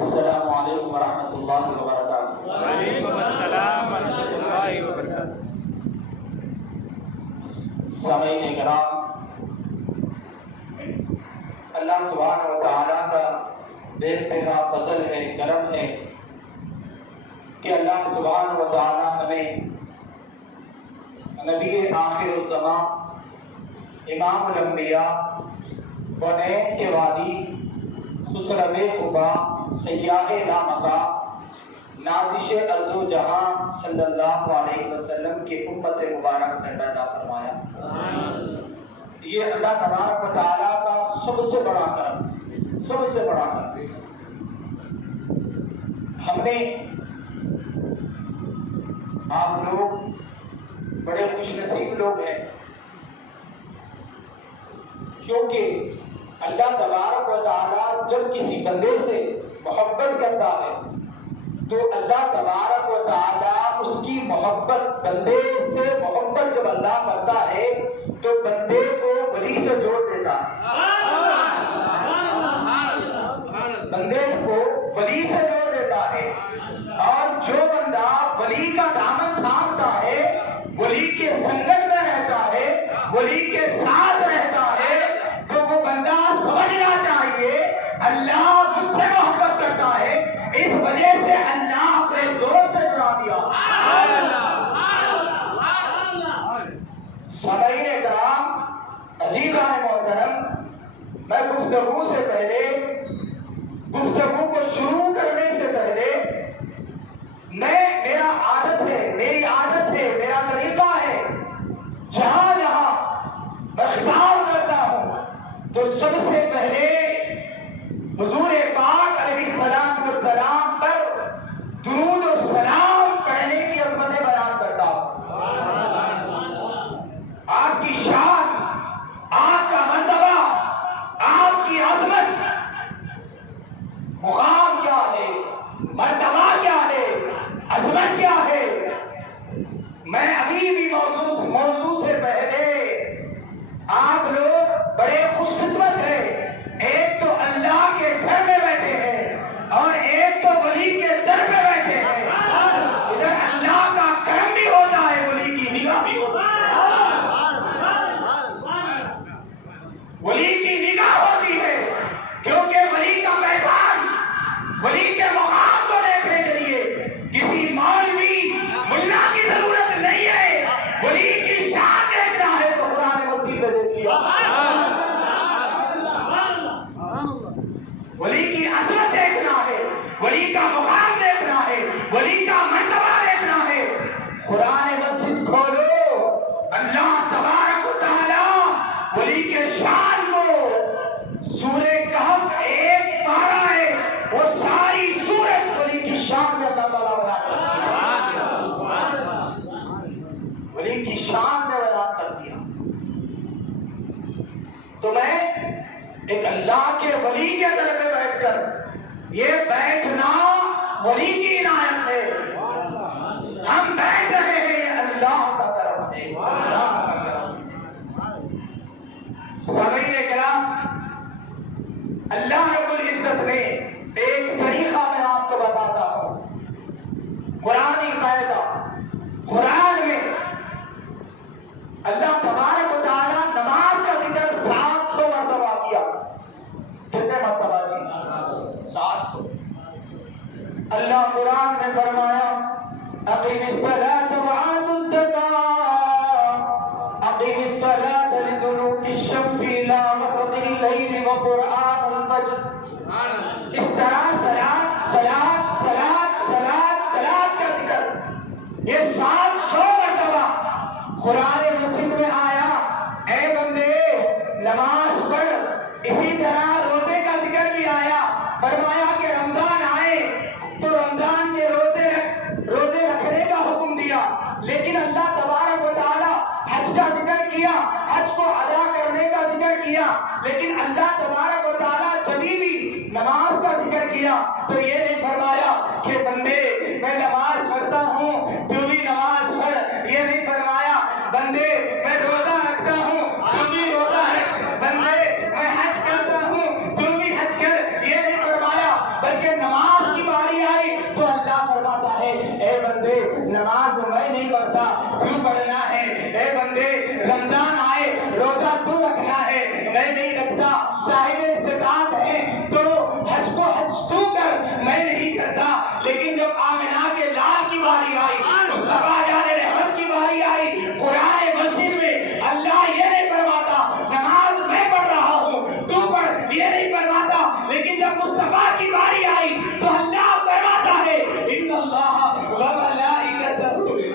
السلام علیکم ورحمۃ اللہ وبرکاتہ۔ وعلیکم السلام ورحمۃ اللہ وبرکاتہ۔ سامعین کرام، اللہ سبحانہ و تعالیٰ کا بے انتہا فضل ہے، کرم ہے کہ اللہ سبحانہ و تعالیٰ ہمیں نبی آخر الزمان، امام الانبیاء، کونین کے والی، خسرو خبا، سیاح لامکا، نازش ارض و جہاں صلی اللہ علیہ وسلم کی امت مبارک میں پیدا فرمایا۔ یہ اللہ تبارک و تعالیٰ کا سب سے بڑا کرم ہے، سب سے بڑا کرم۔ ہم نے آپ لوگ بڑے خوش نصیب لوگ ہیں، کیونکہ اللہ تبارک و تعالیٰ جب کسی بندے سے محبت کرتا ہے تو اللہ تبارک و تعالیٰ اس کی محبت، بندے سے محبت جب اللہ کرتا ہے تو بندے کو ولی سے جوڑ دیتا ہے، بندے کو ولی سے جوڑ دیتا ہے۔ اور جو بندہ ولی کا دامن تھامتا ہے، ولی کے سنگت میں رہتا ہے، ولی کے ساتھ رہتا ہے، تو وہ بندہ سمجھنا چاہیے اللہ مجھ سے محبت کرتا ہے، اس وجہ سے اللہ اپنے دوست سے جڑا دیا۔ سامعین کرام، عزیزان محترم، میں گفتگو سے پہلے، گفتگو کو شروع کرنے سے پہلے میرا عادت ہے، میری عادت ہے، میرا طریقہ ہے، جہاں جہاں میں خطاب کرتا ہوں تو سب سے پہلے حضور پاک علیہ الصلوۃ والسلام پر درود و سلام پڑھنے کی عظمتیں بیان کرتا ہوں۔ ابھی بھی موضوع سے پہلے آپ لوگ بڑے خوش قسمت ہیں، ایک تو اللہ کے گھر میں بیٹھے ہیں اور ایک تو ولی کے در پہ بیٹھے ہیں۔ ادھر اللہ کا کرم بھی ہوتا ہے، ولی کی نگاہ بھی ہوتی ہے، ولی کی نگاہ ہوتی ہے، کیونکہ ولی کا فیضان، ولی کے مقام کو دیکھنے کے لیے کسی مولوی ملا کی ضرورت نہیں ہے، ولی کی شان دیکھنا ہے تو قرآن مجید میں دیکھ لیا، ولی کی عظمت دیکھنا ہے، ولی کا مقام دیکھنا ہے، ولی کا مرتبہ دیکھنا ہے، قرآن مجید کھولو، اللہ تبارک و تعالی ولی کے شان کو سورہ کہف ایک پارہ ہے، وہ ساری سورت ولی کی شان میں اللہ تعالیٰ بیان کرتی ہے، ولی کی شان میں بیان کر دیا۔ تو میں ایک اللہ کے ولی کے در پہ بیٹھ کر، یہ بیٹھنا ولی کی عنایت ہے، ہم بیٹھ رہے ہیں، یہ اللہ کا کرم ہے، اللہ کا کرم ہے۔ سامعین کرام، اللہ رب العزت نے ایک طریقہ میں آپ کو بتاتا ہوں، قرآنی قاعدہ، قرآن میں اللہ تبارک و تعالیٰ نماز کا ذکر 700 مرتبہ کیا۔ کتنے مرتبہ جی؟ 700۔ اللہ قرآن میں فرمایا اقیم الصلاۃ وآتوا الزکاۃ، اقیم الصلاۃ لدلوک الشمس الی غسق اللیل وقرآن الفجر۔ اس طرح سلاد کا ذکر یہ 700 مرتبہ قرآن مجید میں آیا۔ اے بندے نماز پڑھ، اسی طرح روزے کا ذکر بھی آیا، فرمایا کہ رمضان آئے تو رمضان کے روزے رکھنے کا حکم دیا، لیکن اللہ تبارک و تعالی حج کا ذکر کیا، حج کو ادا کرنے کا ذکر کیا، لیکن اللہ تبارک و تعالی جبھی بھی نماز کا ذکر کیا تو یہ نہیں فرمایا کہ بندے میں نماز پڑھتا ہوں تو بھی نماز پڑھ، یہ نہیں فرمایا بندے میں روزہ رکھتا ہوں تو بھی روزہ رکھ، بندے میں حج کرتا ہوں تو بھی حج کر، یہ نہیں فرمایا، بلکہ نماز کی باری آئی تو اللہ فرماتا ہے اے بندے نماز میں نہیں پڑھتا تو پڑھنا ہے، اے بندے رمضان آئے روزہ تو رکھنا ہے، میں نہیں رکھتا، صاحب استطاعت ہے تو حج کو حج تو کر، میں نہیں کرتا۔ لیکن جب آمنہ کے لال کی باری آئی، مصطفیٰ جان رحمت کی باری آئی، قرآن مجید میں اللہ یہ نہیں فرماتا نماز میں پڑھ رہا ہوں تو پڑھ، یہ نہیں فرماتا، لیکن جب مصطفیٰ کی باری آئی تو اللہ فرماتا ہے ان اللہ وملائکتہ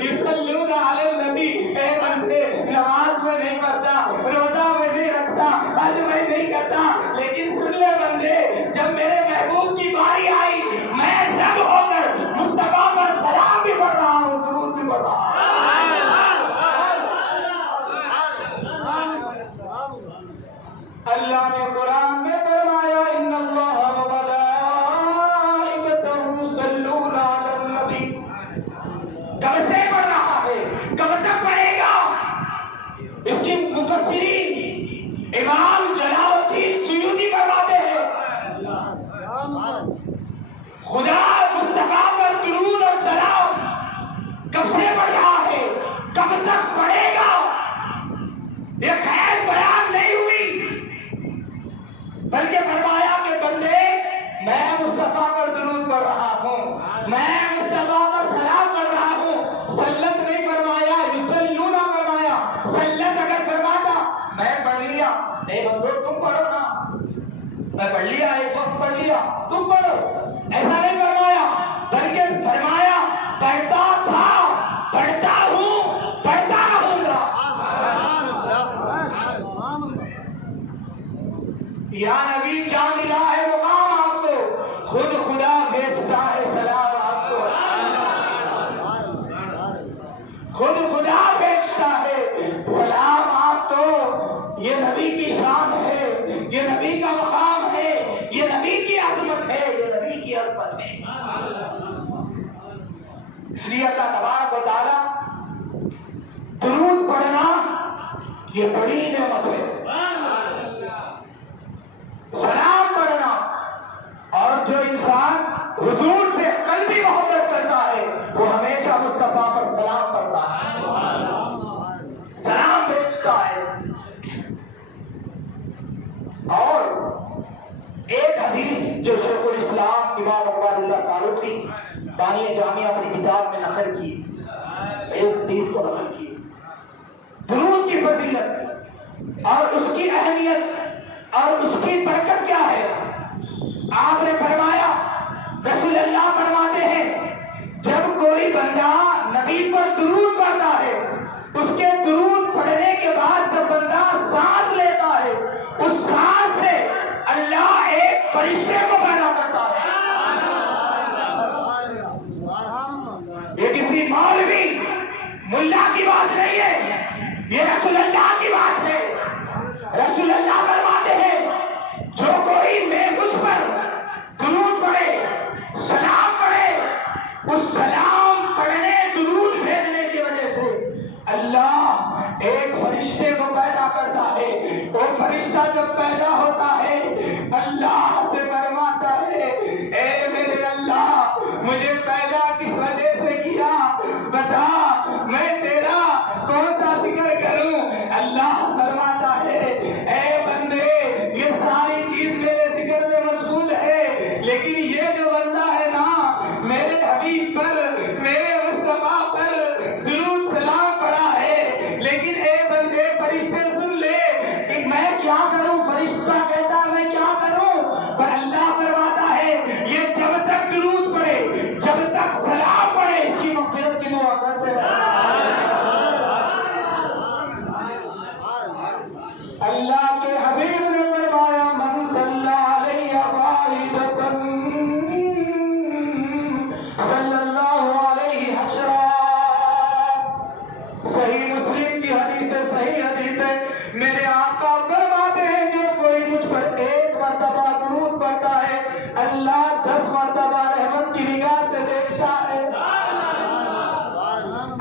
یصلون علی النبی، اے بندے نماز میں نہیں پڑھتا، روزہ میں نہیں رکھتا، حج میں نہیں کرتا، لیکن سن لے بندے جب میرے محبوب کی باری آئی میں رب ہو کر مصطفیٰ پر سلام بھی پڑھ رہا ہوں، درود بھی پڑھ رہا ہوں۔ اللہ نے قرآن میں فرمایا ان اللہ وملائکتہ یصلون علی النبی، کب سے پڑھ رہا ہے، کب تک پڑھے گا؟ اس کی مفسرین امام جلال الدین سیوطی فرماتے ہیں خدا مصطفیٰ پر درود اور سلام کب سے پڑھ رہا ہے، کب تک پڑھے گا؟ یہ خیر بیان نہیں ہوئی، بلکہ فرمایا کہ بندے میں مصطفیٰ پر درود پڑھ رہا ہوں، میں مصطفیٰ پر سلام پڑھ رہا ہوں، سلت نہیں فرمایا، یصلون فرمایا، سلت اگر فرماتا میں پڑھ لیا، اے بندو تم پڑھو نا، میں پڑھ لیا، ایک وقت پڑھ لیا تم پڑھو، ایسا نہیں فرمایا، بلکہ فرمایا پڑھتا تھا، پڑھتا ہوں، پڑھتا رہوں گا۔ یا نبی کیا ملا ہے مقام آپ کو، خود خدا بھیجتا ہے سلام آپ کو، خود خدا بھیجتا ہے سلام آپ کو، یہ نبی کی شان ہے، یہ نبی کا مقام ہے، یہ نبی کی عظمت ہے، یہ نبی کی عظمت ہے۔ اس لیے اللہ تبارک و تعالی یہ بڑی نعمت ہے۔ سلام پڑھنا، اور جو انسان حضور سے قلبی محبت کرتا ہے وہ ہمیشہ مصطفیٰ پر سلام پڑھتا ہے، سلام بھیجتا ہے۔ اور ایک حدیث جو شیخ الاسلام امام عباد اللہ فاروقی بانی جامعہ اپنی کتاب میں نقل کی، ایک حدیث کو نقل کی، درود کی فضیلت اور اس کی اہمیت اور اس کی برکت کیا ہے۔ آپ نے فرمایا، رسول اللہ فرماتے ہیں جب کوئی بندہ نبی پر درود پڑھتا ہے، اس کے درود پڑھنے کے بعد جب بندہ سانس لیتا ہے، اس سانس سے اللہ ایک فرشتے کو پیدا کرتا ہے۔ یہ کسی مولوی ملا کی بات نہیں ہے، یہ رسول اللہ کی بات ہے۔ رسول اللہ فرماتے ہیں جو کوئی میں مجھ پر درود پڑھے، سلام پڑھے، اس سلام پڑھنے درود بھیجنے کی وجہ سے اللہ ایک فرشتے کو پیدا کرتا ہے۔ وہ فرشتہ جب پیدا ہوتا ہے اللہ سے فرماتا ہے اے میرے اللہ مجھے پیدا کس وجہ سے کیا، بتا میں تیرا کون سا ذکر کروں۔ اللہ فرماتا ہے اے بندے یہ ساری چیز میرے ذکر میں مشغول ہے، لیکن یہ جو بندہ ہے نا میرے حبیب پر، میرے مصطفیٰ پر درود سلام پڑھا ہے، لیکن اے بندے فرشتے سن لے کہ میں کیا کروں۔ فرشتہ کہتا میں کیا کروں، پر اللہ فرماتا ہے یہ جب تک درود پڑھے، جب تک سلام پڑھے، اس کی مغفرت کی دعا کرتے رہے۔ اللہ کے حبیب نے فرمایا من صلی علیہ واحدۃ صلی اللہ علیہ حشرا۔ صحیح مسلم کی حدیث ہے، صحیح حدیث ہے، میرے آقا فرماتے ہیں جو کوئی مجھ پر ایک مرتبہ درود پڑھتا ہے اللہ 10 مرتبہ رحمت کی نگاہ سے دیکھتا ہے،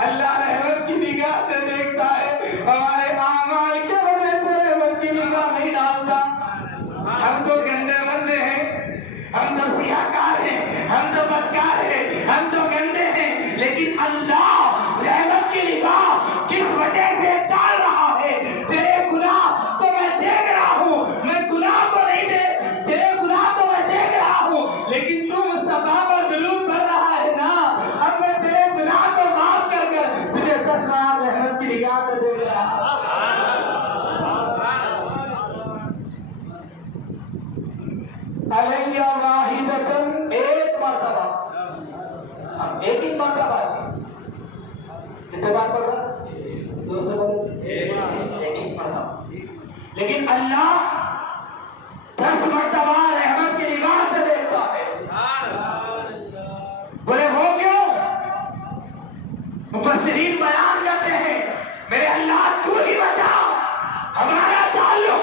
اللہ رحمت کی نگاہ سے دیکھتا ہے۔ ہمارے اعمال کے وجہ سے رحمت کی نگاہ نہیں ڈالتا۔ ہم تو گندے بندے ہیں، ہم تو سیاہکار ہیں، ہم تو بدکار ہیں، ہم تو گندے ہیں، لیکن اللہ رحمت کی نگاہ کس وجہ سے ڈال رہا ہے؟ تیرے گناہ تو میں دیکھ رہا ہوں، میں گناہ کو نہیں دیکھ، تیرے گناہ تو میں دیکھ رہا ہوں، لیکن تو مصطفیٰ پر درود پڑھ رہا ہے نا، اب میں تیرے گناہ کو معاف کر تجھے 10 بار رحمت کی نگاہ سے دیکھ رہا ہوں۔ علیہ واحدۃ، ایک مرتبہ، ایک ہی مرتبہ جی، کتنے بار پڑھ رہا؟ 2 سے بڑھے ایک ہی مرتبہ، لیکن اللہ 10 مرتبہ رحمت کی نگاہ سے دیکھتا ہے۔ بولے وہ کیوں؟ مفسرین بیان کرتے ہیں میرے اللہ تو ہی بتا، ہمارا تعلق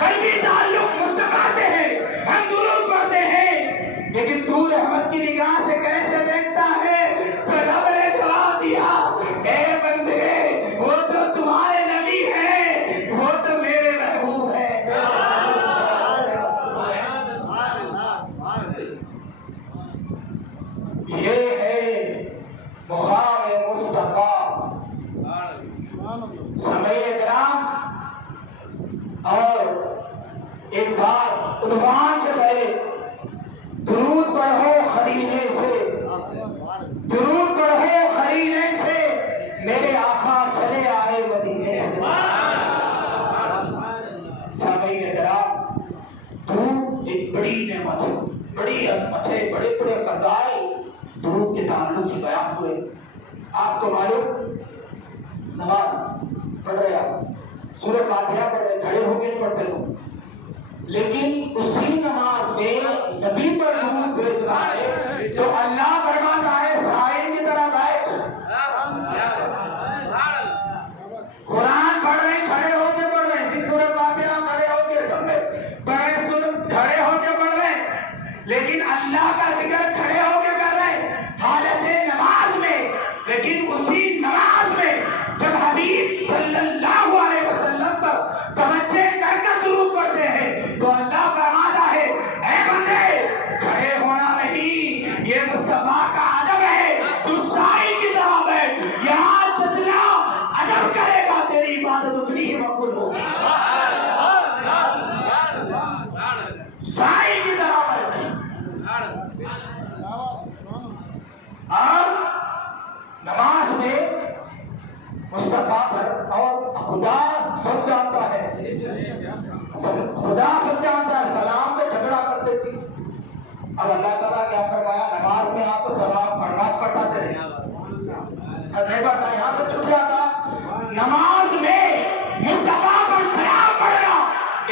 قلبی تعلق مصطفیٰ سے ہے، ہم درود پڑھتے ہیں، لیکن تو رحمت کی نگاہ سے کیسے دیکھتا ہے؟ تو رب نے جواب دیا اے بندے وہ تو تمہارے نبی ہے، وہ تو میرے محبوب ہے۔ یہ ہے مقام مصطفیٰ۔ سامعین کرام، اور ایک بار عنوان سے پہلے درود پڑھو خرینے سے، درود پڑھو خرینے سے، میرے آقا چلے آئے مدینے سے۔ سامعین کرام، درود ایک بڑی نعمت ہے، بڑی عظمت ہے، بڑے بڑے فضائل درود کے تعلق سے بیان ہوئے۔ آپ کو معلوم نماز پڑھ رہے، آپ سورہ فاتحہ پڑھ رہے، کھڑے ہو کے پڑھتے ہو، لیکن اسی نماز میں نبی پر درود بھیجنا ہے تو اللہ فرماتا ہے سائل کی طرح بیٹھ۔ قرآن پڑھ رہے کھڑے ہو کے پڑھ رہے، جس سورہ فاتحہ کھڑے ہو کے سب میں پڑھ رہے، کھڑے ہو کے پڑھ رہے، لیکن اللہ کا ذکر کھڑے ہو کے کر رہے حالت نماز میں، لیکن اسی نماز میں جب حبیب صلی اللہ علیہ وسلم ہی مقبول ہوگی. سائل کی طرح بیٹھی اور نماز میں مصطفیٰ پر، اور خدا سب جانتا ہے، خدا سب جانتا ہے، سلام پہ جھگڑا کرتے تھی. اب اللہ تعالیٰ کیا فرمایا، نماز میں آ تو سلام پڑھنا پڑتا تھے، نہیں پڑھتا یہاں سے چھٹ جاتا. نماز میں مصطفیٰ پر سلام پڑھنا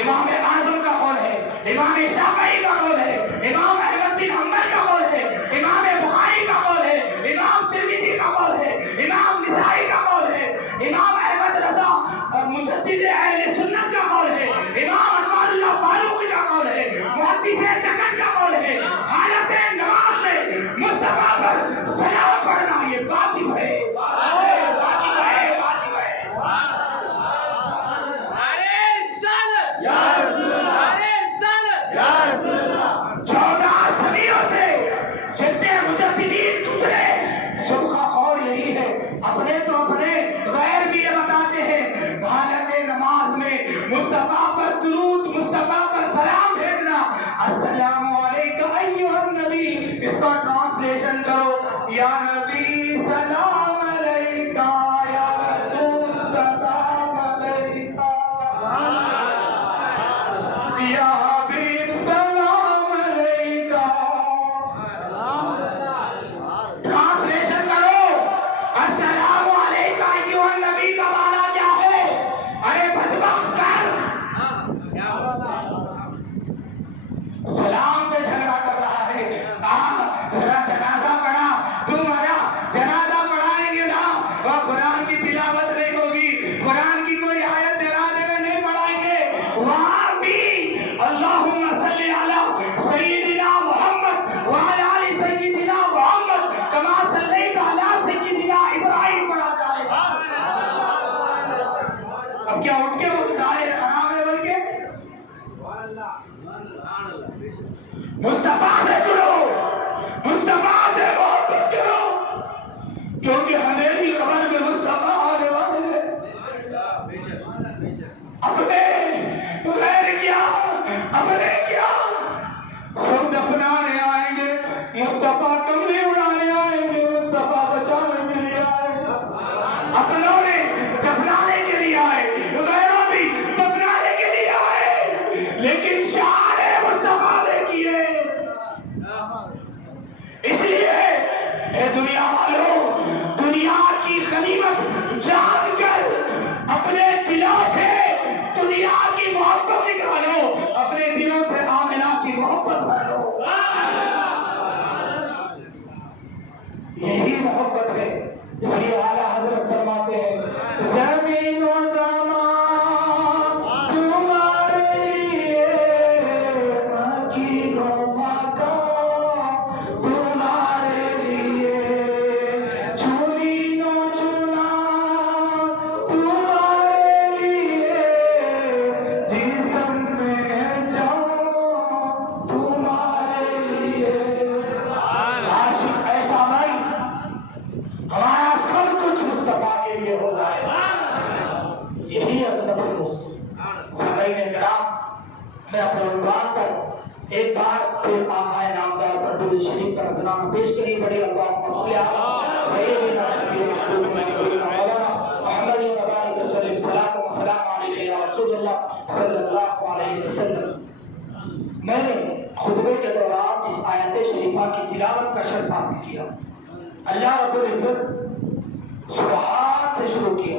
امام اعظم کا قول ہے، امام شافعی کا قول ہے، امام احمد بن حنبل کا قول ہے، امام بخاری کا قول ہے، امام ترمذی کا قول ہے، امام نسائی کا قول ہے، امام احمد رضا اور مجدد اہل سنت کا قول ہے، امام انوار اللہ فاروقی کا قول ہے، محدث دکن کا قول ہے. حالت نماز میں مصطفیٰ پر سلام پڑھنا یہ واجب ہے، واجب ہے، واجب ہے. یا رسول اللہ 14 صدیوں سے جتنے مجددین گزرے سب کا قول یہی ہے. اپنے تو اپنے، غیر بھی یہ بتاتے ہیں حالت نماز میں مصطفیٰ پر درود، مصطفیٰ پر سلام بھیجنا. السلام علیکم ایھا النبی، اس کا ٹرانسلیشن کرو، یا نبی سلام علیکہ، یا رسول سلام علیکہ، یا حبیب سلام علیکہ. ٹرانسلیشن کرو، السلام علیکہ ایھا النبی کا معنی کیا ہے؟ ارے بدبخت کر، سلام پہ جھگڑا کر رہا ہے. ذرا جنازہ پڑھا، تم آیا جنازہ پڑھائیں گے نا، وہ قرآن کی تلاوت نہیں ہوگی، قرآن کی کوئی آیت جنازے میں نہیں پڑھائیں گے. وہاں بھی اللہم صلی علی سیدنا محمد وعلی آل سیدنا محمد کما صلیت علی سیدنا ابراہیم پڑھا جائے. اب کیا اٹھ کے بولتا ہے حرام ہے؟ بول کے مصطفیٰ سے جڑو، مصطفیٰ سے محبت کرو، کیونکہ ہماری قبر میں مصطفیٰ آنے والے ہیں. اپنے غیر کیا، اپنے کیا، سب دفنانے آئیں گے، مصطفیٰ کملی اڑانے آئیں گے، مصطفیٰ بچانے کے لیے آئے گا. اپنوں نے دفنانے کے لیے آئے، غیروں بھی دفنانے کے لیے آئے، لیکن شان مصطفیٰ نے کیے. اس لیے اے دنیا والوں، دنیا کی غنیمت جان کر اپنے دلوں سے دنیا کی محبت نکالو، اپنے دلوں سے آمنہ کی محبت بھر لو. یہی محبت ہے. اس لیے اعلیٰ حضرت فرماتے ہیں زمین و زمان تمہارے لیے، مکین و مکان تمہارے لیے، چنین و چنا تمہارے لیے، جسم میں جان تمہارے لیے. عاشق ایسا بھائی ہمارا سب کچھ مصطفیٰ کے لیے ہو جائے. یہی عظمت ہے دوستو. سامعین کرام، میں اپنے عنوان پر ایک بار پھر آقا نامدار پر درود شریف کا نذرانہ پیش کرنی پڑی. اللہم صلی علی سیدنا شفیع مولانا محمد وبارک وسلم، صلاۃ و سلام علیک یا رسول اللہ صلی اللہ علیہ وسلم. میں نے خطبے کے دوران اس آیت شریفہ کی تلاوت کا شرف حاصل کیا. اللہ رب العزت سبحان سے شروع کیا.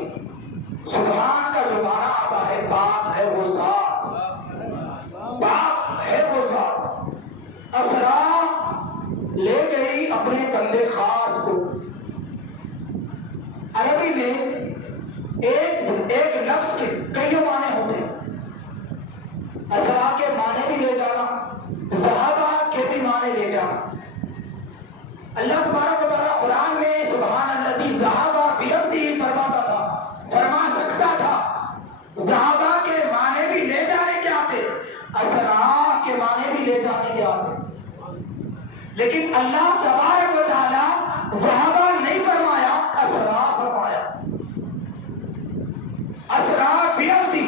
سبحان کا جو معنی آتا ہے پاک ہے وہ ذات، پاک ہے وہ ذات. اسرا لے گئی اپنے بندے خاص کو. عربی میں ایک لفظ کے کئی معنی ہوتے ہیں. اسرا کے معنی بھی لے جانا، ذہبا کے بھی معنی لے جانا. اللہ تبارک و تعالیٰ قرآن میں سبحان الذی ذہب بعبدہ فرماتا تھا، فرما سکتا تھا. ذہبا کے معنی بھی لے جانے کے آتے، اسرا کے معنی بھی لے جانے کے آتے. لیکن اللہ تبارک و تعالیٰ ذہبا نہیں فرمایا، اسرا فرمایا. اسرا مریم تھی،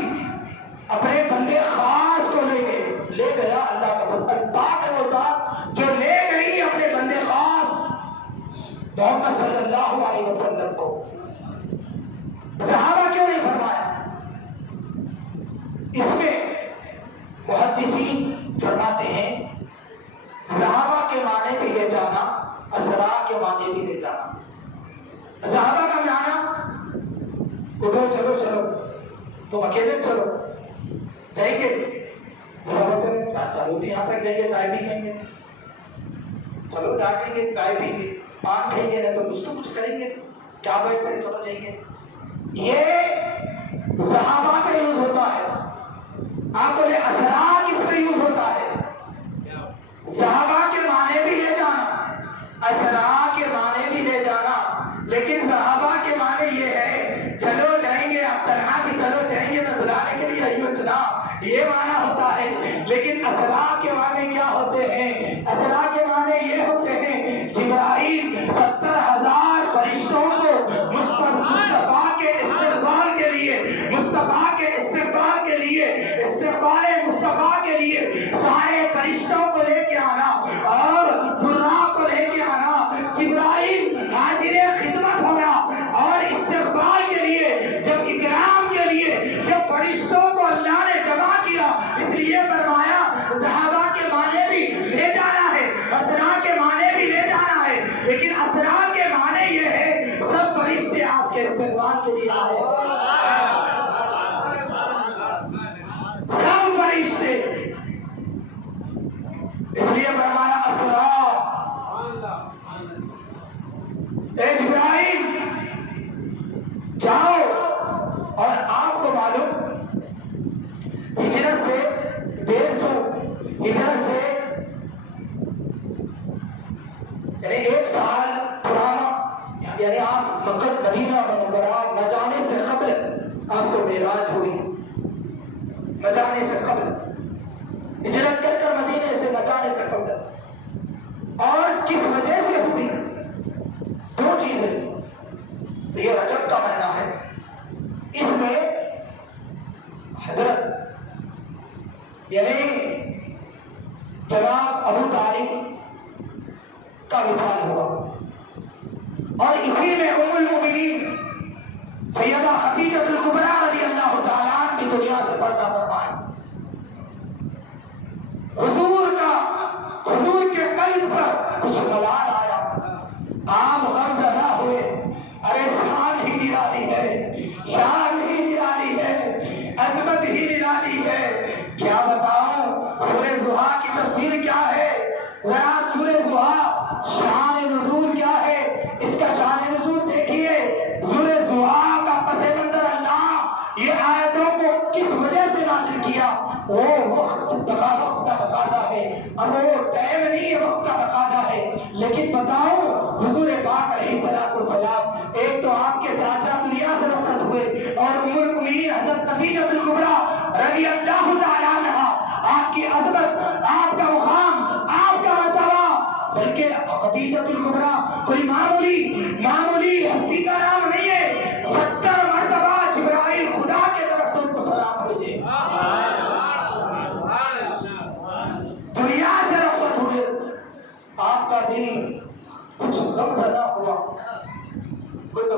اپنے بندے خاص کو لے گیا اللہ کا بندہ پاک ہے وہ ذات جو لے گئی اپنے بندے خاص محمد صلی اللہ علیہ وسلم کو۔ صحابہ کیوں نہیں فرمایا؟ اس میں محدثین فرماتے ہیں صحابہ کے معنی بھی لے جانا، اسرا کے معنی بھی لے جانا۔ صحابہ کا معنی اٹھو چلو چلو، تم اکیلے چلو، جائیں گے چلو جی یہاں تک جائیں گے، چائے بھی کھائیں گے، چلو جا کہیں گے چائے پئیں گے، پان کھائیں گے، نہیں تو کچھ کریں گے، کیا بیٹھ کر چلو جائیں گے۔ یہ صحابہ پہ یوز ہوتا ہے۔ آپ بولے اسرا کس پہ یوز ہوتا ہے؟ صحابہ کے معنی بھی لے جانا، اسرا کے معنی بھی لے جانا، لیکن صحابہ کے معنی یہ ہے چلو جائیں گے، آپ تنہا بھی چلو جائیں گے، میں بلانے کے لیے آئی چنا، یہ معنی ہوتا ہے۔ لیکن اسرا کے معنی کیا ہوتے ہیں؟ اسرا کے معنی یہ ہوتے ہیں جبرائیل 70,000 فرشتوں کو مصطفیٰ کے استقبال کے لیے، مصطفیٰ کے استقبال کے لیے، استقبال مصطفیٰ کے لیے سارے فرشتوں کو لے کے آنا اور براق کو لے کے آنا، جبرائیل حاضر خدمت ہونا، اور استقبال کے لیے جب اکرام کے لیے جب فرشتوں کو اللہ نے جمع کیا، اس لیے فرمایا صحابہ کے معنی بھی لے جانا ہے، اسرا کے معنی بھی لے جانا ہے، لیکن اسرا کے معنی یہ ہے سب فرشتے آپ کے استقبال کے لیے آئے، سب فرشتے، اس لیے فرمایا اسرا، اے جبرائیل جاؤ، اور آپ کو معلوم ہجرت سے 150 ہجرت سے یعنی 1 سال پرانا، یعنی آپ مکہ مدینہ منورہ نہ جانے سے قبل آپ کو معراج ہوئی، نہ جانے سے قبل ہجرت کر مدینے سے نہ جانے سے قبل، اور کس وجہ سے ہوئی؟ 2 چیزیں۔ یہ رجب کا مہینہ ہے، اس میں حضرت یعنی جناب ابو طالب کا وصال ہوا، اور اسی میں ام المؤمنین سیدہ خدیجہ الکبریٰ رضی اللہ تعالیٰ عنہ بھی دنیا سے پردہ فرمائے۔ حضور کے قلب پر کچھ ملال آیا، آپ غم زدہ ہوئے، ارے شان ہی نرالی ہے، شان ہی نرالی ہے، عظمت ہی نرالی ہے، کیا بتاؤں سورہ ضحیٰ کی تفسیر کیا ہے؟ ذرا سورہ ضحیٰ شان نزول کیا ہے، اس کا شان نزول دیکھیے۔ سورہ ضحیٰ کا پس منظر اللہ یہ آیتوں کو کس وجہ سے نازل کیا؟ وہ وقت کا تقاضا ہے، اب وہ ٹائم نہیں ہے، وقت کا تقاضا ہے۔ لیکن بتاؤ حضور پاک علیہ السلام، ایک تو آپ کے چاچا دنیا سے رخصت ہوئے، اور ام المؤمنین حضرت خدیجہ الکبریٰ رضی اللہ تعالیٰ عنہا، آپ کی عظمت، آپ کا مقام، آپ کا مرتبہ، بلکہ خدیجہ الکبریٰ کوئی معمولی ہستی کا نام نہیں ہے، 70 مرتبہ جبرائیل خدا کے طرف سے ان کو سلام بھیجے، دنیا سے رخصت ہوئے، آپ کا دل کچھ غم زدہ ہوا، کچھ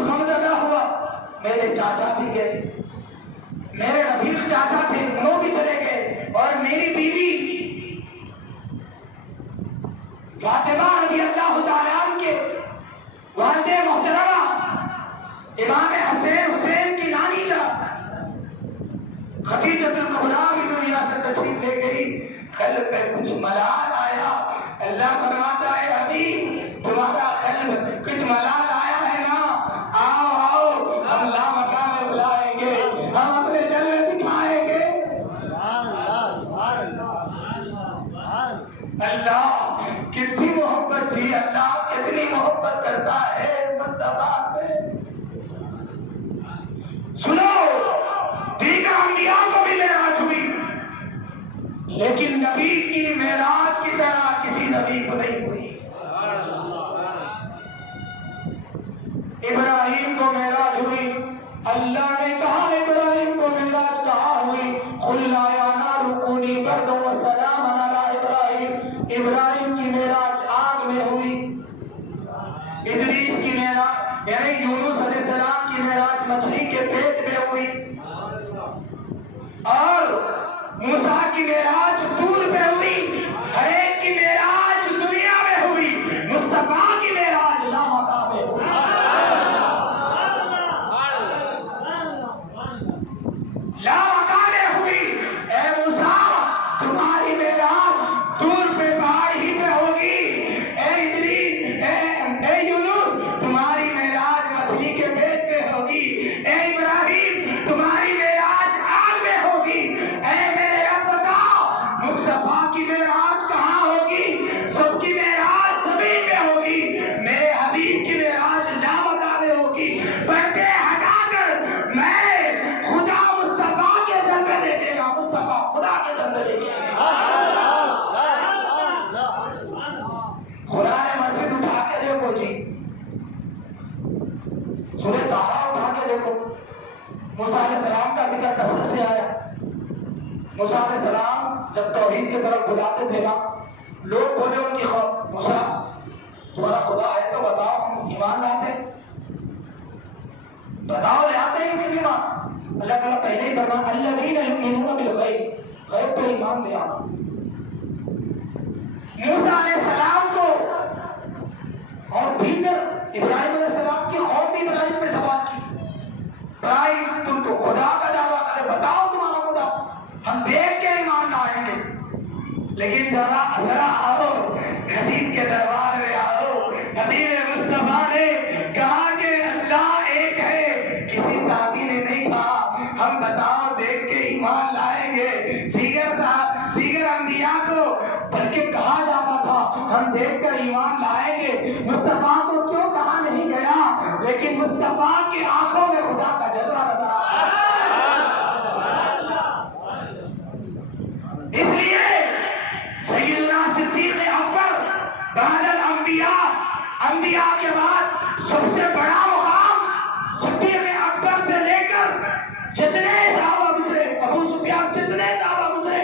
غم زدہ ہوا۔ میرے چاچا بھی گئے، میرے رفیق چاچا تھے وہ بھی چلے گئے، اور میری بیوی فاطمہ رضی اللہ تعالیٰ عنہ کے والد محترمہ امام حسین کی نانی جان خدیجہ الکبریٰ بھی دنیا سے تشریف لے گئی۔ قلب میں کچھ ملال آیا، اللہ فرماتا ہے حبیب تمہارا قلب کچھ ملال آیا ہے نا، آؤ ہم لامکہ میں بلائیں گے، ہم اپنے جلوے دکھائیں گے۔ اللہ کتنی محبت تھی، اللہ کتنی محبت کرتا ہے مصطفیٰ سے۔ سنو دیگر انبیاء کو بھی معراج ہوئی، لیکن نبی کی معراج کی طرح کسی نبی کو نہیں ابراہیم کو معراج ہوئی، اللہ نے کہا ابراہیم کو معراج کہاں ہوئی؟ قلنا یا نار کونی بردا وسلاما علی ابراہیم، ابراہیم کی معراج آگ میں ہوئی، ادریس کی معراج یعنی یونس علیہ السلام کی معراج مچھلی کے پیٹ میں ہوئی، اور موسیٰ کی معراج طور پہ ہوئی، ہر ایک کی معراج دنیا میں ہوئی، مصطفیٰ کی معراج لامکہ میں ہوئی۔ لامکہ میں ہوئی۔ اے موسیٰ تمہاری معراج طور پہ پہاڑ ہی پہ ہوگی، اے ادریس اے یونس تمہاری معراج مچھلی کے پیٹ میں ہوگی، اے ابراہیم تمہاری معراج آگ میں ہوگی۔ اے میرے رب بتاؤ مصطفیٰ کی معراج کہاں ہوگی؟ سب کی معراج زمین میں ہوگی، میرے حبیب کی معراج لامکہ میں ہوگی۔ پردے ہٹا کر میں خدا مصطفیٰ کے در میں دیکھے گا، مصطفیٰ خدا کے در میں دیکھے گا۔ خدا نے مسجد اٹھا کے دیکھو جی، سورہ طٰہٰ اٹھا کے دیکھو، موسیٰ علیہ السلام کا ذکر کثرت سے آیا۔ موسیٰ علیہ السلام جب توحید کی طرف بلاتے تھے نا، لوگ بولے ان کی موسیٰ تمہارا خدا ہے تو بتاؤ ہم ایمان لاتے، بتاؤ لاتے ہی بھی ایمان۔ اللہ تعالیٰ پہلے ہی فرمایا الذین یؤمنون بالغیب، غیب پہ ایمان لے آنا۔ موسیٰ علیہ السلام کو اور دیگر ابراہیم علیہ السلام کی قوم بھی ابراہیم پہ سوال کی، بھائی تم تو خدا کا دعویٰ کرے، بتاؤ تمہارا خدا، ہم دیکھ کے ایمان لائیں گے۔ لیکن ذرا آؤ حبیب کے دربار میں آؤ، حبیب مصطفیٰ نے کہا کہ اللہ ایک ہے، کسی صحابی نے نہیں کہا ہم بتاؤ دیکھ کے ایمان لائیں گے، دیگر انبیاء کو بلکہ کہا جاتا تھا ہم دیکھ کر ایمان لائیں گے، مصطفیٰ کو کیوں کہا نہیں گیا؟ لیکن مصطفیٰ کی آنکھوں میں خدا کا جلوہ نظر آتا ہے۔ اس لیے سیدنا صدیق اکبر بعد الانبیاء، انبیاء کے بعد سب سے بڑا مقام صدیق اکبر سے لے کر جتنے صحابہ گزرے، ابو سفیان جتنے صحابہ گزرے،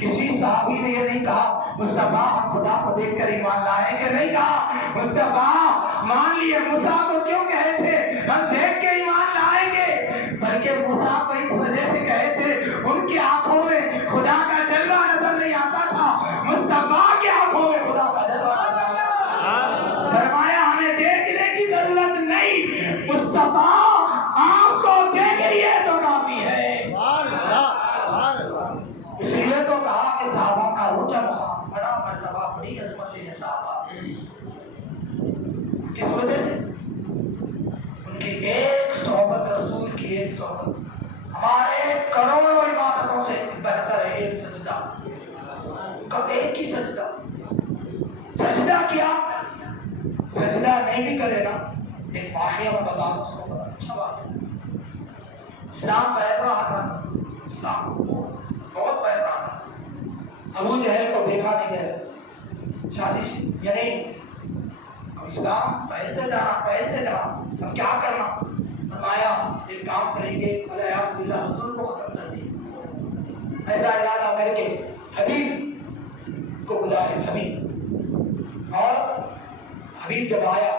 کسی صحابی نے یہ نہیں کہا مصطفیٰ ہم خدا کو دیکھ کر ایمان لائیں گے، نہیں کہا مصطفیٰ مان لیے موسیٰ کو کیوں کہے تھے ہم دیکھ کے ایمان لائیں گے، بلکہ موسیٰ کو اس وجہ سے کہے تھے ان کی آنکھوں میں خدا کا جلوہ نظر نہیں آتا تھا، مصطفیٰ کی آنکھوں میں خدا کا جلوہ نظر آتا تھا۔ فرمایا ہمیں دیکھنے کی ضرورت نہیں، مصطفیٰ آپ کو دیکھ لیے تو کافی ہے۔ اس لیے تو کہا کہ صحابہ کا اونچا مقام، بڑا مرتبہ، بڑی عظمت ہے صحابہ، کس وجہ سے؟ ان کی ایک صحبت، رسول کی ایک صحبت ہمارے کروڑوں عبادتوں سے بہتر ہے۔ ایک سجدہ، کب ایک ہی سجدہ، سجدہ کیا، سجدہ نہیں بھی کرے نا، ایک واقعہ میں بتا دوں، اس کو بڑا اچھا واقعہ، اسلام پھیل رہا تھا، اسلام بہت پھیل رہا تھا، ابو جہل کو دیکھا نہیں گیا، شادی یعنی اسلام پھیلتے جا رہا، اب کیا کرنا؟ فرمایا ایک کام کریں گے، الیاذ باللہ حضور کو ختم کر دیں، ایسا ارادہ کر کے حبیب کو بلائے، حبیب، اور حبیب جب آیا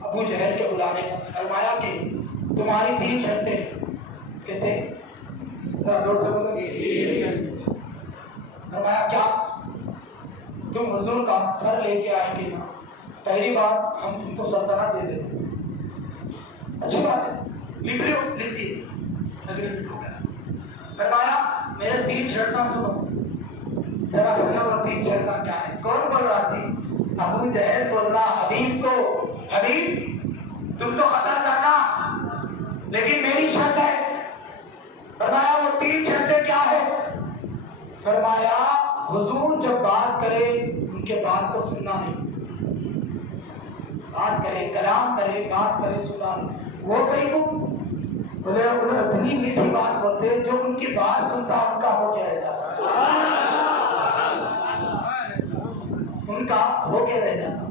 ابو جہل کے بلانے کا، فرمایا کہ تمہاری 3 شرطیں، کہتے ذرا دور سے بولو گے، فرمایا کیا؟ تم حضور کا سر لے کے آئیں گے نا، پہلی بات ہم تم کو سلطنت دے دیتے، اچھی بات ہے، لکھ لیو، لکھ دیے، اگریمنٹ ہو گیا۔ فرمایا میرے 3 شرطیں سنو، ذرا سنو وہ 3 شرطیں کیا ہے؟ کون بول رہا تھی؟ ابو جہل بول رہا حبیب کو، حبیب تم تو قتل کرنا لیکن میری شرط ہے۔ فرمایا وہ 3 شرطیں کیا ہے؟ فرمایا حضور جب بات کرے ان کے بات کو سننا نہیں، بات کرے، کلام کرے، بات کرے، سننا نہیں۔ وہ کئی کو بولے انہیں اتنی میٹھی بات بولتے جو ان کی بات سنتا ان کا ہو کے رہ جاتا، ان کا ہو کے رہ جاتا،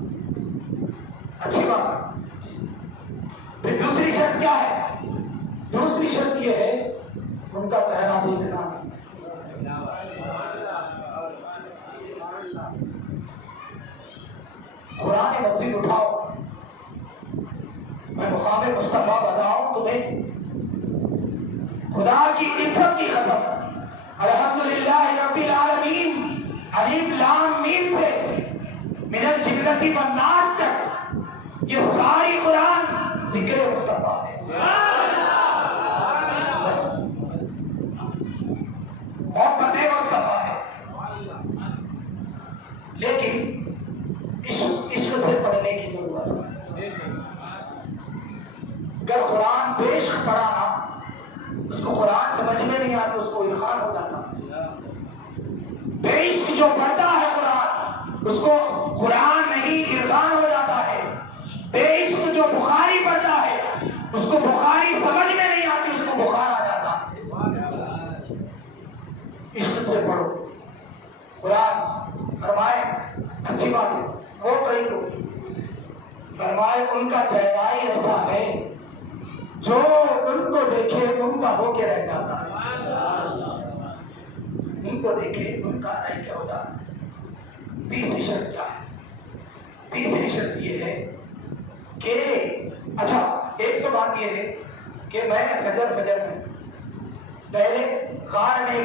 اچھی بات ہے۔ کیا ہے؟ دوسری شرط یہ ہے ان کا چہرہ دیکھنا نہیں۔ قرآن مجید اٹھاؤ، میں مقام مصطفیٰ بتاؤں تمہیں، خدا کی عزت کی قسم، الحمدللہ رب العالمین، الف لام میم سے من الجنۃ والناس تک یہ ساری قرآن ذکر مصطفیٰ ہے۔ محبت مصطفیٰ ہے، لیکن عشق سے پڑھنے کی ضرورت ہے۔ اگر قرآن بیشق پڑھا نا، اس کو قرآن سمجھ میں نہیں آتا، اس کو الحان ہو جاتا۔ بیشق جو پڑھتا ہے قرآن، اس کو قرآن نہیں الحان ہو جاتا ہے۔ بیشق جو بخاری پڑھتا ہے، اس کو بخاری سمجھ میں نہیں آتی، اس کو بخار آ جاتا ہے۔ عشق سے پڑھو قرآن۔ فرمائے اچھی بات ہے، وہ کہیں کو فرمائے ان کا چہرہ ہی ایسا ہے جو ان کو دیکھے ان کا ہو کے رہ جاتا ہے، ان کو دیکھے ان کا نہیں کیا ہو جاتا ہے۔ تیسری شرط کیا ہے؟ تیسری شرط یہ ہے کہ اچھا، ایک تو بات یہ ہے کہ میں فجر میں پہلے غار میں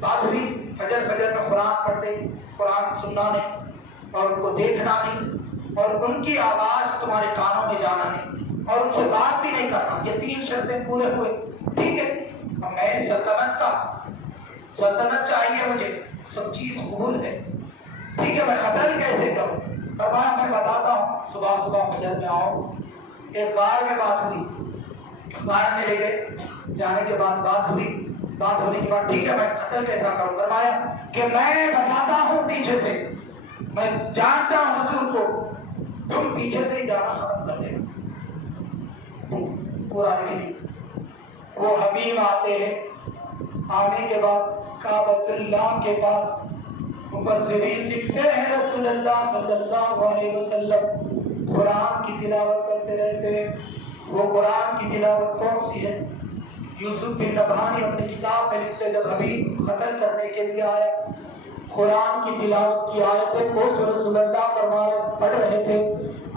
بات ہوئی، فجر میں قرآن پڑھتے، قرآن سننا نہیں اور ان کو دیکھنا نہیں اور ان کی آواز تمہارے کانوں میں جانا نہیں اور ان سے بات بھی نہیں کرنا، یہ تین شرطیں پورے ہوئے، ٹھیک ہے۔ اب میں سلطنت چاہیے مجھے، سب چیز قبول ہے، ٹھیک ہے، میں قتل کیسے کروں؟ فرمایا میں بتاتا ہوں، صبح فجر میں آؤ، ایک غار میں بات ہوئی، غار میں لے گئے، جانے کے بعد بات ہوئی، بات ہونے کے بعد ٹھیک ہے میں قتل کیسا کروں؟ فرمایا کہ میں بتاتا ہوں پیچھے سے، میں جانتا ہوں حضور کو، تم پیچھے سے ہی جانا ختم کر دینا پورا۔ لیکن وہ حبیب آتے ہیں، آنے کے بعد کعبۃ اللہ کے پاس مفسرین لکھتے ہیں رسول اللہ صلی اللہ علیہ وسلم قرآن کی تلاوت کرتے رہتے ہیں۔ وہ قرآن کی تلاوت کون سی ہے؟ یوسف بن نبہانی اپنی کتاب میں لکھتے، جب حبیب قتل کرنے کے لیے آیا، قرآن کی تلاوت کی آیتیں کو رسول اللہ پڑھ رہے تھے،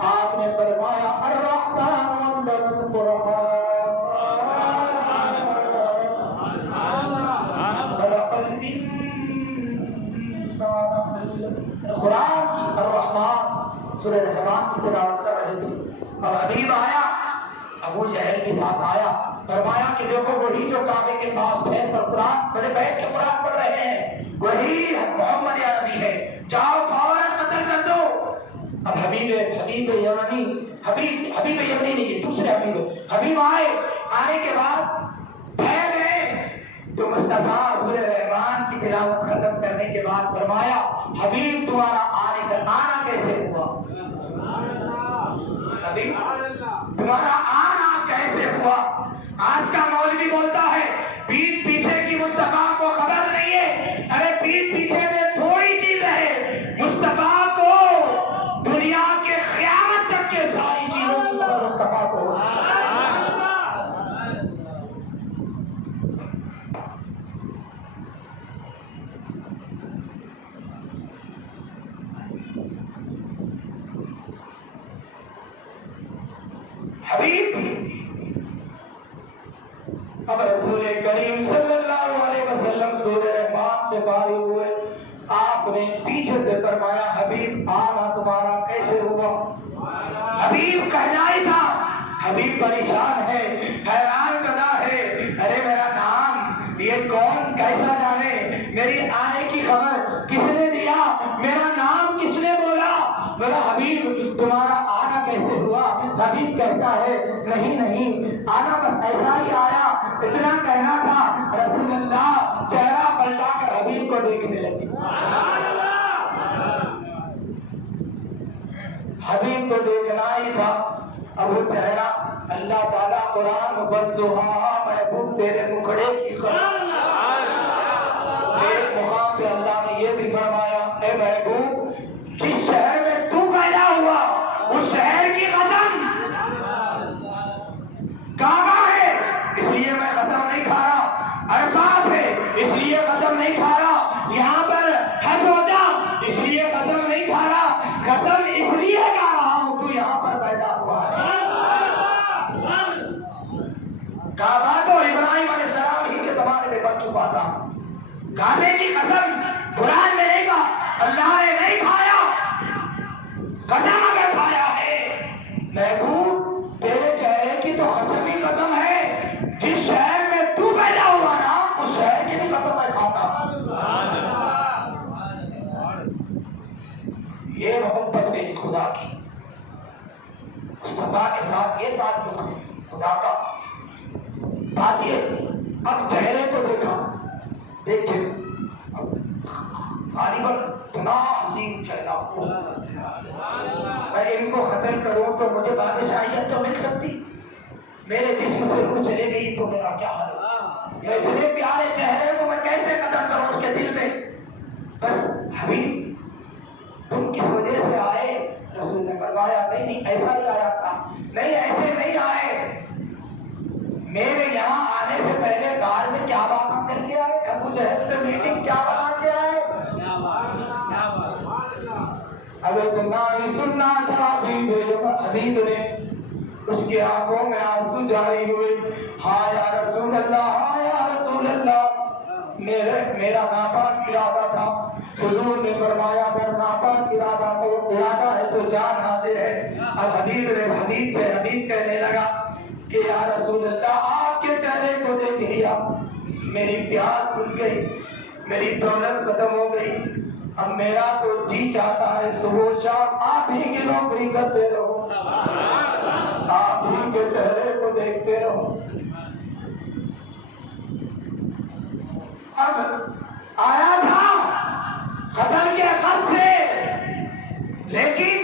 آپ نے فرمایا الرحمن علم القرآن خلق الانسان، قرآن کی الرحمن سورہ رحمان کی تلاوت کر رہے تھے اور حبیب آیا، ابو جہل کے ساتھ آیا، فرمایا کہ دیکھو وہی جو کعبے کے پاس ٹھہر کر قرآن بیٹھ کے قرآن پڑھ رہے ہیں وہی محمد عربی ہے، جاؤ فوراً قتل کر دو۔ اب حبیب یمنی نہیں، یہ دوسرے حبیب آئے، آنے کے بعد ٹھہر گئے تو مصطفیٰ سورہ رحمان کی تلاوت ختم کرنے کے بعد فرمایا حبیب تمہارا آنا کیسے ہوا؟ حبیب تمہارا آنا کیسے ہوا؟ آج کا مولوی بولتا ہے پیٹھ پیچھے کی مصطفیٰ کو خبر نہیں ہے، ارے پیٹھ پیچھے میں تھوڑی چیز ہے، مصطفیٰ کو دنیا کے قیامت تک کے ساری چیزوں کی خبر مصطفیٰ کو۔ حبیب اب رسول کریم صلی اللہ علیہ وسلم سورہ رحمان سے فارغ ہوئے، آپ نے پیچھے سے فرمایا حبیب آنا تمہارا کیسے ہوا؟ حبیب کہنا ہی تھا، حبیب پریشان ہے، حیران زدہ ہے، ارے میرا نام یہ کون کیسا جانے، میری آنے کی خبر کس نے دیا، میرا نام کس نے بولا؟ بولا حبیب تمہارا آنا کیسے ہوا؟ حبیب کہتا ہے نہیں آنا بس ایسا ہی آیا، اتنا کہنا تھا۔ رسول اللہ چہرہ پلٹا کر حبیب کو دیکھنے لگے، حبیب کو دیکھنا ہی تھا، اب وہ چہرہ اللہ تعالیٰ قرآن بزہا محبوب تیرے مکھڑے کی قسم، ایک مقام پہ اللہ نے یہ بھی فرمایا اے محبوب جس شہر میں تو پیدا ہوا اس شہر کی قسم کعبہ تو ابراہیم علیہ السلام ہی کے زمانے میں بن چکا تھا. کعبے کی قسم قرآن میں نہیں کہا، اللہ نے نہیں کھایا. قسم اگر کھایا ہے محبوب تیرے چہرے کی تو قسم ہی قسم ہے، جس شہر میں تو پیدا ہوا نا اس شہر کی بھی قسم میں کھاتا. یہ محبت ہے خدا کی، مصطفیٰ کے ساتھ یہ تعلق ہے خدا کا. بات یہ اب چہرے کو دیکھا، دیکھیں غالباً اتنا حسین چہرہ خوبصورت ہے، میں ان کو ختم کروں تو مجھے بادشاہیت تو مل سکتی، میرے جسم سے روح چلے گئی تو میرا کیا حال ہے؟ یہ اتنے پیارے چہرے کو میں کیسے قدر کروں اس کے دل میں؟ بس حبیب تم کس وجہ سے آئے؟ رسول نے فرمایا نہیں ایسا ہی آیا تھا. نہیں ایسے نہیں آئے، میرے یہاں آنے سے پہلے غار میں کیا بات کر کے آئے؟ ابو جہل سے میٹنگ کیا بنا کے آئے؟ اب اتنا ہی سننا تھا حبیب نے، اس کی آنکھوں میں آنسو جاری ہوئے. ہاں یا رسول اللہ، ہاں یا رسول اللہ، میرا ناپاک ارادہ تھا. حضور نے فرمایا اگر ناپاک ارادہ ہے تو جان حاضر ہے. اب حبیب کہنے لگا کہ یا رسول اللہ آپ کے چہرے کو دیکھ لیا، میری پیاس بجھ گئی، میری دولت ختم ہو گئی. اب میرا تو جی چاہتا ہے صبح شام آپ ہی کی نوکری کرتے رہو، آپ ہی کے چہرے کو دیکھتے رہو. اب آیا تھا قتل کے خط سے، لیکن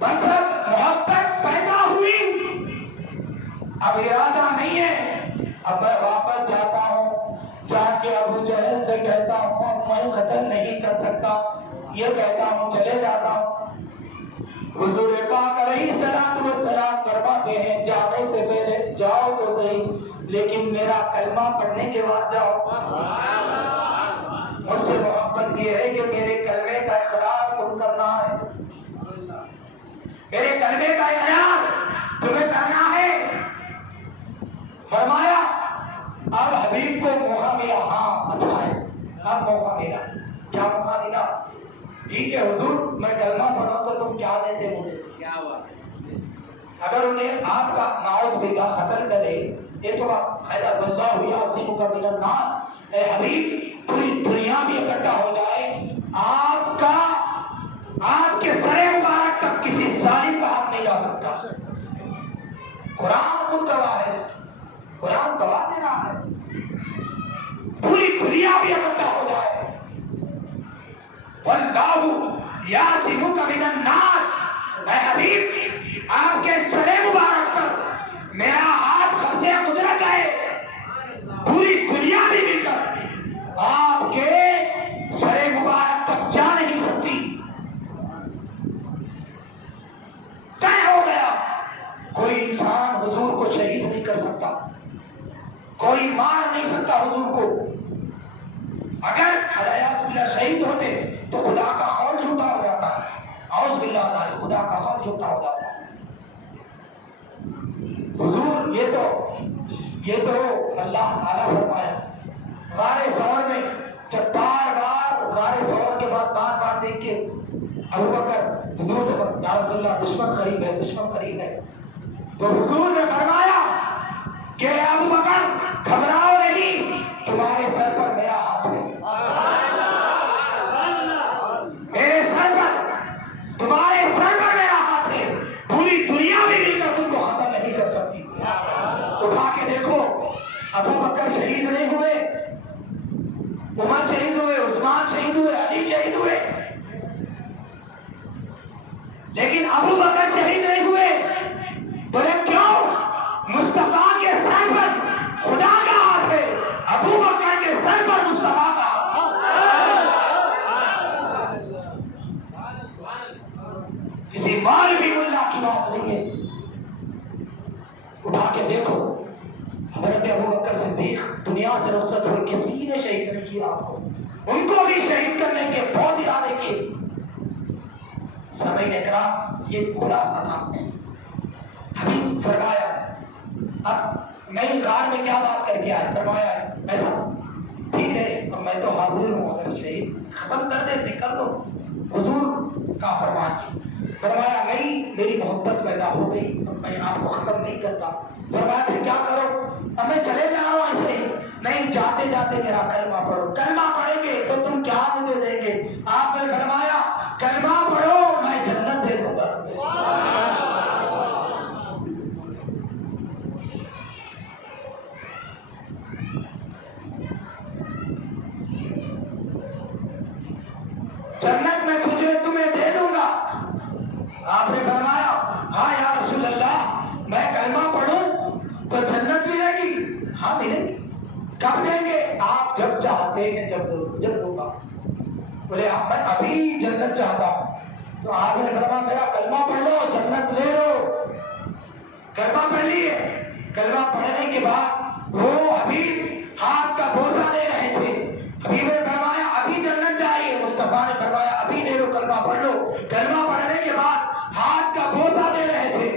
منصب محبت پیدا ہوئی. اب ارادہ نہیں ہے، اب میں واپس جاتا ہوں، جا کے ابو جہل سے کہتا ہوں میں قتل نہیں کر سکتا، یہ کہتا ہوں چلے جاتا ہوں. حضور پاک علیہ الصلوۃ والسلام فرماتے ہیں جانے سے پہلے جاؤ تو صحیح لیکن میرا کلمہ پڑھنے کے بعد جاؤ. مجھ سے محبت یہ ہے کہ میرے کلمے کا اقرار تم کرنا ہے، میرے کلمے کا اقرار تمہیں کرنا ہے. فرمایا اب حبیب کو موقع ملا. ہاں اچھا ہے، اب موقع ملا. کیا موقع ملا؟ ٹھیک ہے حضور میں کلمہ پڑھوں تو تم کیا دیتے مجھے؟ کیا بات؟ اگر انہیں آپ کا نعوذ باللہ قتل کرے یہ تو خیر اللہ یعصمک من الناس، اے حبیب پوری دنیا بھی اکٹھا ہو جائے آپ کے سر مبارک تک کسی ظالم کا ہاتھ نہیں جا سکتا. قرآن خود گواہ ہے، قرآن گواہ دے رہا ہے. پوری دنیا بھی اکٹھا ہو جائے واللہ یعصمک من الناس، اے حبیب آپ کے سر مبارک پر میرا ہاتھ قبضے قدرت ہے، پوری دنیا بھی مل کر آپ کے سر مبارک تک جا نہیں سکتی. طے ہو گیا کوئی انسان حضور کو شہید نہیں کر سکتا، کوئی مار نہیں سکتا حضور کو. اگر علیہ باللہ شہید ہوتے تو خدا کا قول جھوٹا ہو جاتا ہے، اعوذ باللہ تعالی خدا کا قول جھوٹا ہو جاتا ہے. حضور یہ تو اللہ تعالیٰ فرمایا غار ثور میں جب بار غار ثور کے بعد بار دیکھ کے ابو بکر حضور سے یا رسول اللہ دشمن قریب ہے تو حضور نے فرمایا کہ ابو بکر گھبراؤ نہیں، تمہارے سر پر میرا ہاتھ ہے، میرے سر پر تمہارے سر پر میرا ہاتھ ہے، پوری دنیا بھی مل کر تم کو ختم نہیں کر سکتی. اٹھا کے دیکھو ابو بکر شہید نہیں ہوئے، عمر شہید ہوئے، عثمان شہید ہوئے، علی شہید ہوئے، لیکن ابو بکر شہید نہیں ہوئے. بولے کیوں؟ مصطفیٰ کے سر پر خدا کا ہاتھ ہے، ابو بکر کے سر پر مصطفیٰ کا ہاتھ ہے. کسی مولوی ملا کی بات نہیں ہے. اٹھا کے دیکھو حضرت ابو بکر صدیق دنیا سے رخصت ہوئے، کسی نے شہید نہیں کیا آپ کو، ان کو بھی شہید کرنے کے بہت ارادے کیے. سامعین اکرام یہ خلاصہ تھا. حبیب فرمایا اب نہیں غار میں کیا بات کر کے آئے؟ فرمایا ایسا ٹھیک ہے اب میں تو حاضر ہوں، اگر شہید ختم کر دیتے کر دو، حضور کا فرمان ہے۔ فرمایا نہیں میری محبت پیدا ہو گئی، اب میں آپ کو ختم نہیں کرتا۔ فرمایا پھر کیا کرو؟ اب میں چلے جا رہا ہوں ایسے ہی، نہیں جاتے جاتے میرا کلمہ پڑھو، کلمہ پڑھیں گے تو تم کیا مجھے دیں گے؟ آپ نے فرمایا کلمہ پڑھو میں جنت دے دوں گا تمہیں۔ جنت میں تمہیں دے دوں گا۔ آپ نے فرمایا ہاں یا رسول اللہ میں کلمہ پڑھوں تو جنت ملے گی؟ ہاں ملے گی۔ کب دیں گے؟ آپ جب چاہتے ہیں جب دوں گا۔ بولے میں ابھی جنت چاہتا ہوں۔ تو آپ نے فرمایا میرا کلمہ پڑھ لو جنت لے لو۔ کلمہ پڑھ لیے، کلمہ پڑھنے کے بعد وہ حبیب ہاتھ کا بوسہ دے رہے تھے۔ حبیب نے فرمایا ابھی جنت چاہیے، مصطفیٰ نے فرمایا ابھی لے لو کلمہ پڑھ لو۔ کلمہ پڑھنے کے بعد ہاتھ کا بوسہ دے رہے تھے،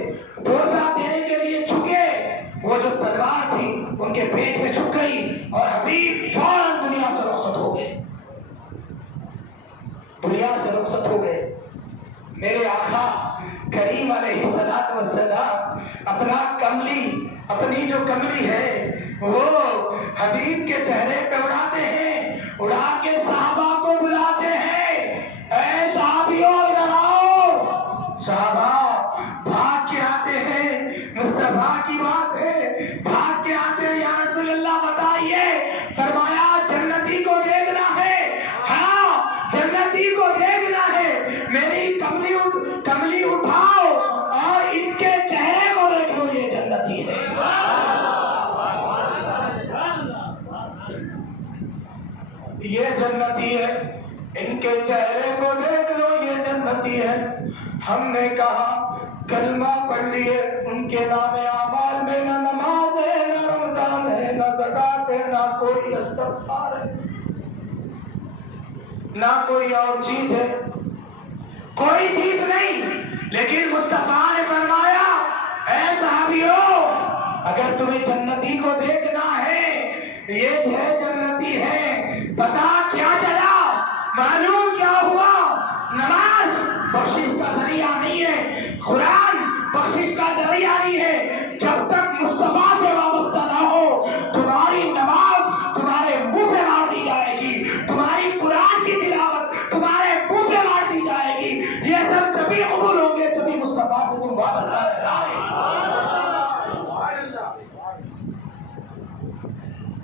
بوسہ دینے کے لیے جھکے، وہ جو تلوار تھی ان کے پیٹ میں چھک گئی اور حبیب فوراً دنیا سے رخصت ہو گئے، دنیا سے رخصت ہو گئے۔ میرے آقا کریم علیہ السلام اپنا کملی، اپنی جو کملی ہے وہ حبیب کے چہرے پہ اڑاتے ہیں، اڑا کے صحابہ کو بلاتے ہیں، اے صحابیوں ادھر آؤ۔ صحابہ بھاگ کے آتے ہیں، مصطفیٰ کی بات ہے، بھاگ کے آتے ہیں، یا رسول اللہ بتائیے۔ فرمایا جنتی کو دیکھنا ہے، ہاں جنتی کو دیکھنا ہے، میری کملی اٹھاؤ اور ان کے چہرے کو دیکھ لو، یہ جنتی ہے۔ یہ جنتی ہے، ان کے چہرے کو دیکھ لو، یہ جنتی ہے۔ ہم نے کہا کلمہ پڑھ لیے، ان کے نام اعمال میں نہ نماز ہے، نہ رمضان ہے، نہ زکات ہے، نہ کوئی استغفار ہے، نہ کوئی اور چیز ہے، کوئی چیز نہیں۔ لیکن مصطفیٰ نے فرمایا اے صحابیوں اگر تمہیں جنتی کو دیکھنا ہے، یہ ہے جنتی ہے۔ پتا کیا چلا؟ معلوم کیا ہوا؟ نماز بخشش کا ذریعہ نہیں ہے، قرآن بخشش کا ذریعہ نہیں ہے۔ جب تک مصطفیٰ سے وابستہ نہ ہو تمہاری نماز تمہارے منہ پہ مار دی جائے گی، تمہاری قرآن کی تلاوت تمہارے منہ پہ مار دی جائے گی۔ یہ سب جبھی قبول ہوں گے جبھی مصطفیٰ سے تم وابستہ رہنا ہے۔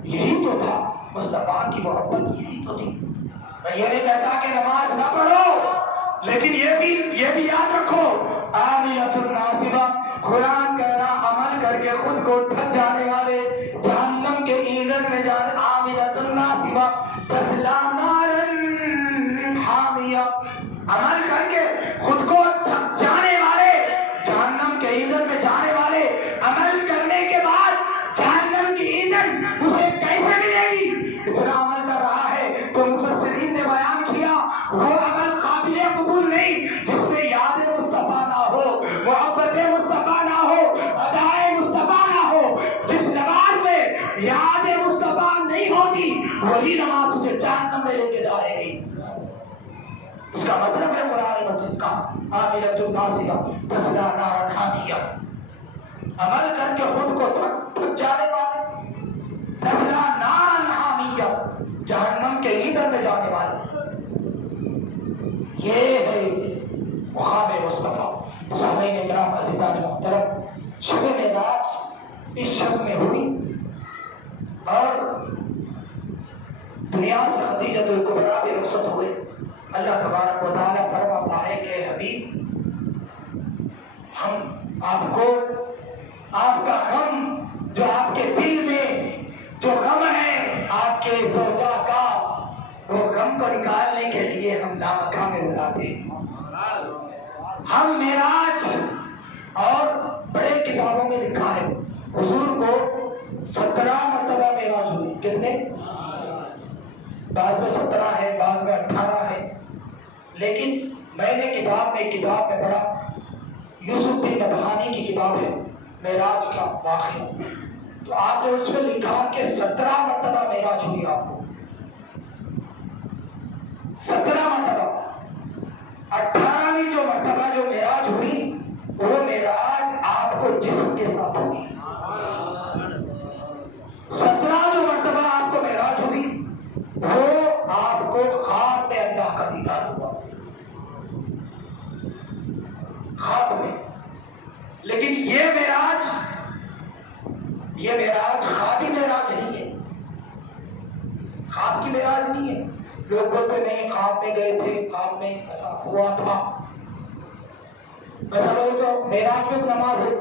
یہی تو تھا مصطفیٰ کی محبت، یہی تو تھی۔ میں یہ نہیں کہتا کہ نماز نہ پڑھو، لیکن یہ بھی یاد رکھو عاملۃ ناصبہ، قرآن کہہ رہا عمل کر کے خود کو ٹھگ جانے والے، جہنم کے ایندھن میں جانے، عاملۃ ناصبہ تصلیٰ نارا حامیہ، عمل کر کے خود کو ٹھگ جانے والے، جہنم کے ایندھن میں جانے والے، عمل کرنے کے بعد جہنم کی ایندھن اسے کیسے ملے گی؟ اتنا عمل کر رہا ہے تو مفسرین نے بیان کیا وہ عمل قابل قبول نہیں جس میں یاد مصطفیٰ نہ ہو، محبت مصطفیٰ نہ ہو، ادائے مصطفیٰ نہ ہو۔ جس نماز میں یاد مصطفیٰ نہیں ہوگی وہی نماز تجھے جہنم میں لے کے جائے گی۔ اس کا مطلب ہے قرآن مجید کا عاملۃ ناصبہ تصلیٰ نارا حامیہ، عمل کر کے خود کو تھک جانے والے، تصلیٰ نارا حامیہ، جہنم کے ایندھن میں جانے والے۔ یہ ہے مقام مصطفیٰ۔ تو سامعین کرام عزیزان محترم، شب معراج اس شب میں ہوئی اور دنیا سے خدیجۃ الکبریٰ بھی رخصت ہوئے۔ اللہ تبارک و تعالیٰ فرماتا ہے کہ حبیب ہم آپ کو آپ کا غم جو آپ کے دل میں جو غم ہے آپ کے زوجہ کا، وہ غم کو نکالنے کے لیے ہم لامکہ میں بلاتے ہیں۔ ہم معراج اور بڑے کتابوں میں لکھا ہے حضور کو 17 مرتبہ معراج ہوئی۔ کتنے؟ بعض میں 17 ہے، بعض میں 18 ہے، لیکن میں نے کتاب میں پڑھا، یوسف بن نبہانی کی کتاب ہے معراج کا واقعہ، تو آپ نے اس میں لکھا کہ 17 مرتبہ معراج ہوئی آپ کو، 17 مرتبہ۔ 18ویں جو مرتبہ جو معراج ہوئی وہ معراج آپ کو جسم کے ساتھ ہوئی۔ 17 جو مرتبہ آپ کو معراج ہوئی وہ آپ کو خواب میں اللہ کا دیدار ہوا، خواب میں۔ لیکن یہ معراج خوابی معراج نہیں ہے، خواب کی معراج نہیں ہے۔ لوگ بولتے نہیں خواب میں گئے تھے، خواب میں ایسا ہوا تھا، ایسا لوگ تو معراج میں نماز ہے،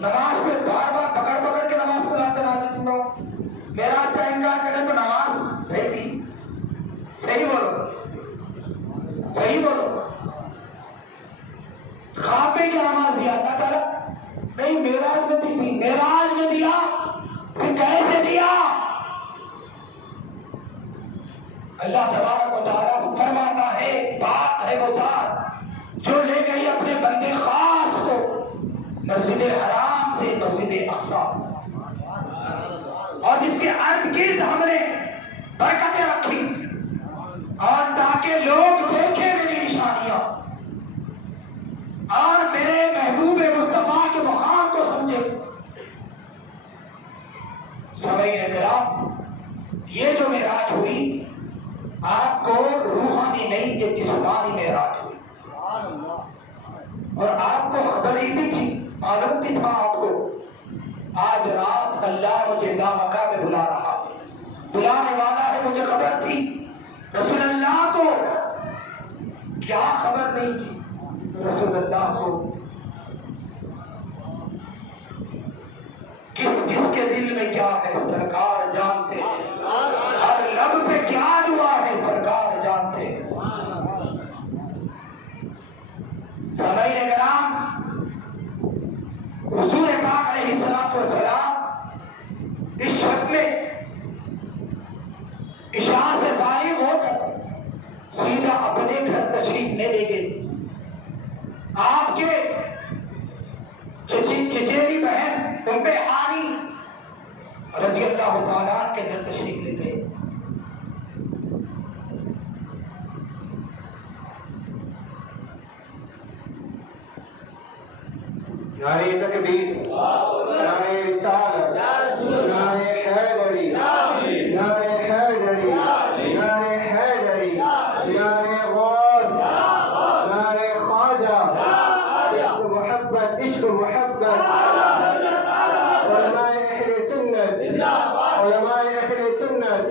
نماز پہ بار بار پکڑ کے نماز پڑھاتے ناظرین لوگ، معراج کا انکار کریں تو نماز رہتی۔ صحیح بولو، صحیح بولو۔ خواب میں کیا نماز دیا اللہ تعالیٰ؟ نہیں، معراج میں دی تھی، معراج میں دیا، پھر کیسے دیا؟ اللہ تبارک و تعالیٰ فرماتا ہے، پاک ہے وہ ذات جو لے گئی اپنے بندے خاص کو مسجد حرام سے مسجد اقصی، اور جس کے ارد گرد ہم نے برکتیں رکھی، اور تاکہ لوگ دیکھیں میری نشانیاں اور میرے محبوب مصطفیٰ کے مقام کو سمجھے۔ سامعین کرام، یہ جو معراج ہوئی آپ کو روحانی نہیں، یہ جسمانی معراج ہوئی، اور آپ کو خبر ہی بھی تھی، معلوم بھی تھا آپ کو، آج رات اللہ مجھے لامکہ میں بلا رہا ہے، بلانے والا ہے، مجھے خبر تھی۔ رسول اللہ کو کیا خبر نہیں تھی؟ رسول اللہ کو کس کے دل میں کیا ہے سرکار جانتے ہیں، ہر لب پہ کیا دعا ہے سرکار جانتے ہیں۔ سامعین کرام، حضور پاک علیہ الصلوۃ والسلام اس شب میں عشاء سے فارغ ہو کر سیدھا اپنے گھر تشریف لے گئے۔ آپ کے چچیری بہن ام ہانی رضی اللہ تعالیٰ کے گھر تشریف لے گئے۔ نعرہ تکبیر، نعرہ رسالت، نعرہ حیدری، نعرہ حیدری، نعرہ حیدری، نعرہ غوث، نعرہ خواجہ، عشق محبت، عشق محبت، علماء اہل سنت، علماء اہل سنت۔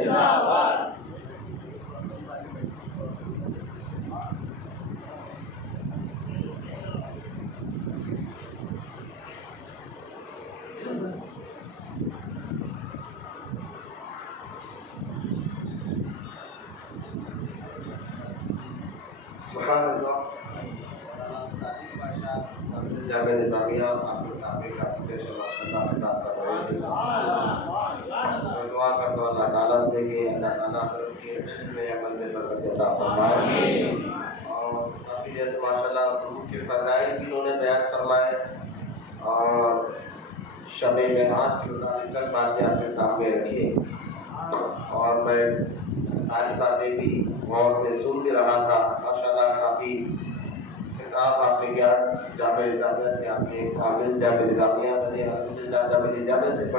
سبحان اللہ۔ جامعہ نظامیہ آپ کے سامنے کا اللہ عطا کر رہے ہیں۔ میں دعا کرتا ہوں اللہ تعالیٰ سے کہ اللہ تعالیٰ حضرت کے علم میں عمل میں برکت عطا فرمائے، اور کافی جیسے ماشاءاللہ روح کے فضائل بھی انہوں نے بیان فرمائے، اور شب معراج کے متعلق چند باتیں اپنے سامنے رکھی، اور میں ساری باتیں بھی غور سے سن بھی رہا تھا۔ ماشاءاللہ کافی کتاب آپ نے کیا جامعہ نظامیہ سے، آپ نے کامل جامعہ نظامیہ جامعہ سے پڑھے۔